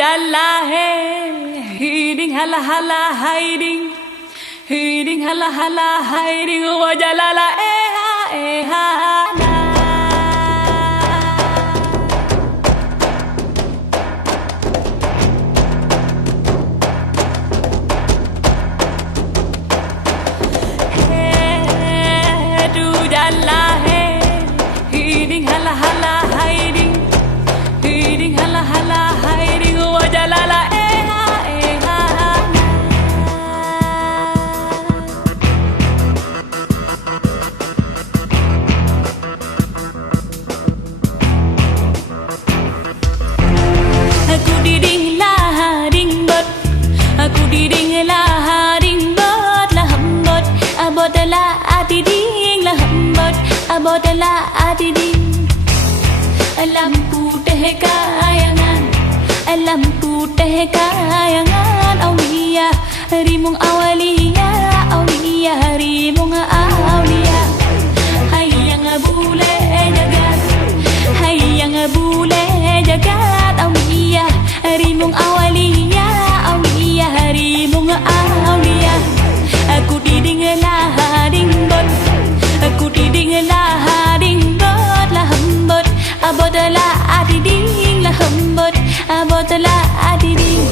jalla he hiding hala hala hiding hiding hala hala hiding wa jalala eha na he du jalla he hiding hala hala hiding hiding hala hala hiding wa jalala eha aku diding lah ding bot aku diding lah ding bot lah hambot abot lah adiding lah hambot abot lah adiding lampu teh kayangan lampu teh kayangan aulia rimung awalia aulia rimung aulia hayang bule jagat hayang bule jagat aulia rimung awalia aulia rimung aulia aku diding lah ding bot aku diding lah ding bot lah hambot abot lah adiding lah hambot abot lah adiding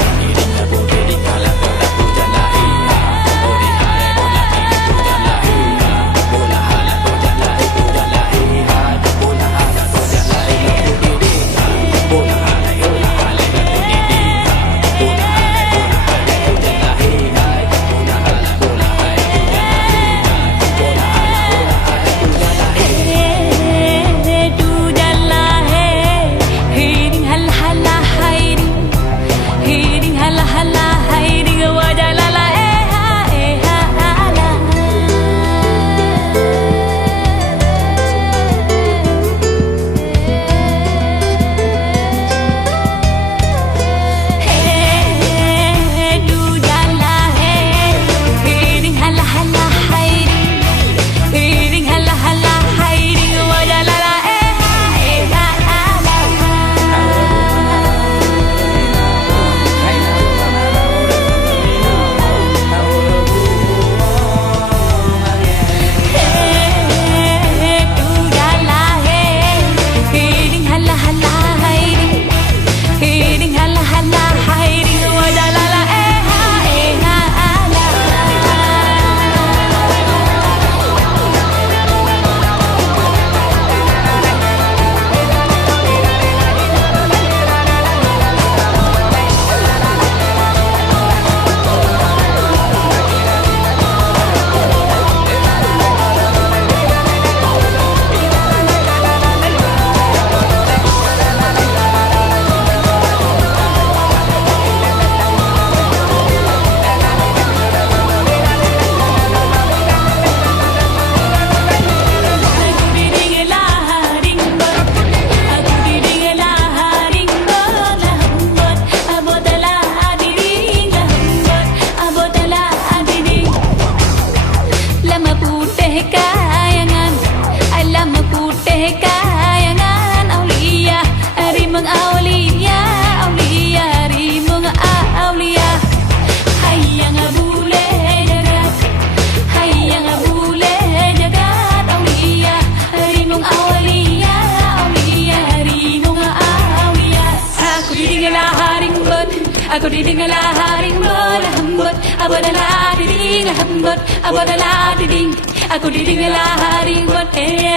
aku diding lah haring bot hambot abot lah diding hambot abot lah diding aku diding lah haring bot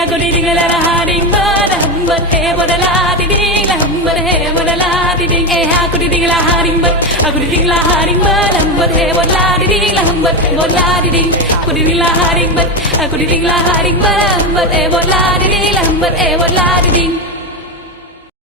aku diding lah haring bot hambot abot lah diding hambot abot lah diding aku diding lah haring bot aku diding lah haring bot hambot abot lah diding hambot abot lah diding aku diding lah haring bot aku diding lah haring bot hambot abot lah diding hambot abot lah diding